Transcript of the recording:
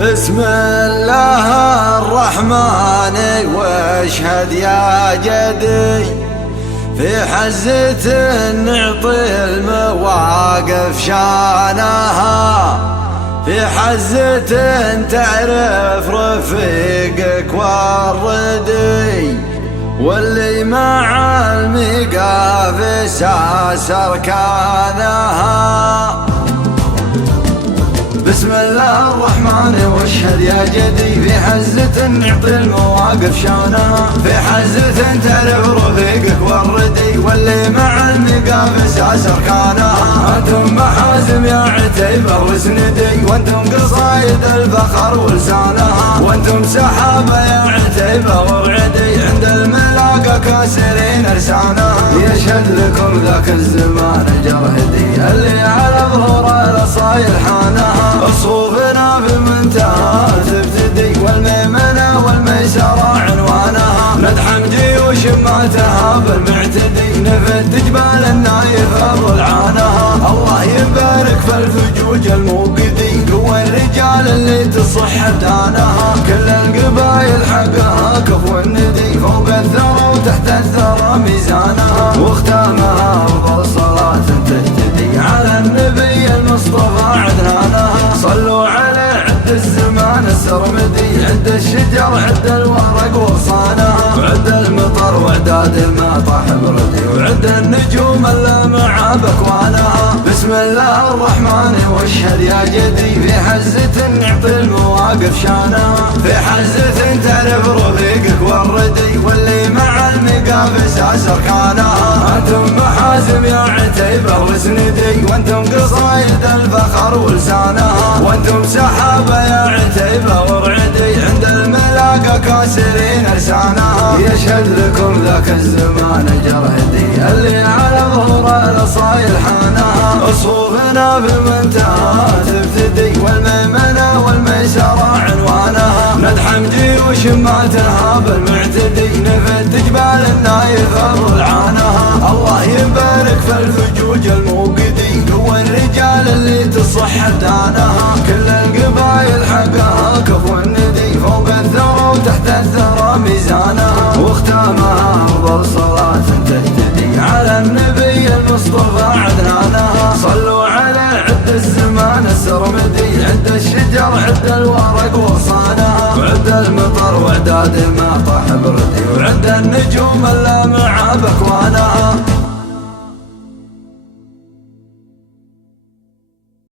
بسم الله الرحمن واشهد يا جدي في حزة نعطي المواقف شانها، في حزة تعرف رفيقك والردي واللي مع المقافس أركانها. بسم الله الرحمن واشهد يا جدي في حزة نعطي المواقف شانها، في حزة تعرف رفيقك والردي واللي مع المقافس أركانها. أنتم محازم يا عتيبة وسندي، وانتم قصايد الفخر ولسانها، وانتم سحابة يا عتيبة ورعدي عند الملاقى كاسرين أرسانها. يشهد لكم ذاك الزمان جرهدي اللي على ظهور الأصايل حانها. صفوفنا في المنتهى تبتدي والميمنة والميسرة عنوانها، ندحم جيوش ماتها بالمعتدي نفد جبال النايف ضلعانها. الله يبارك في الفجوج الموقدي قوى الرجال اللي تصح بدانها، كل القبايل حقها كفو الندي فوق الثرى وتحت الثرى ميزانها. واختامها افضل صلاة تهتدي على النبي المصطفى عدنانها. صلوا على عد الزمان السرمدي، عد الشجر عد الورق وغصانها، وعد المطر وعداد المطاح بردي، وعد النجوم اللامعة بكوانها. بسم الله الرحمن واشهد يا جدي في حزة نعطي المواقف شانها، في حزة تعرف رفيقك والردي واللي مع المقافس أركانها. أنتم محازم يا عتيبة وسندي، وانتم قصايد الفخر ولسانها، وانتم سحابة يا عتيبة ورعدي عند الملاقى كاسرين أرسانها. يشهد لكم ذاك الزمان جرهدي اللي على ظهور الأصايل حانها. صفوفنا في المنتهى تبتدي والميمنة والميسرة عنوانها، ندحم جيوش ماتها بالمعتدي نفد جبال النايف ضلعانها. الله يبارك في الفجوج الموقدي قوى الرجال اللي تصح بدانها، كل القبايل حقها كفو الندي فوق الثرى وتحت الثرى ميزانها. واختامها افضل صلاة تهتدي على النبي المصطفى عدنانها. صلوا على عد الزمان السرمدي، عد الشجر عد الورق وغصانها، وعد المطر وعداد ما طاح بردي، وعد النجوم اللامعة بكوانها.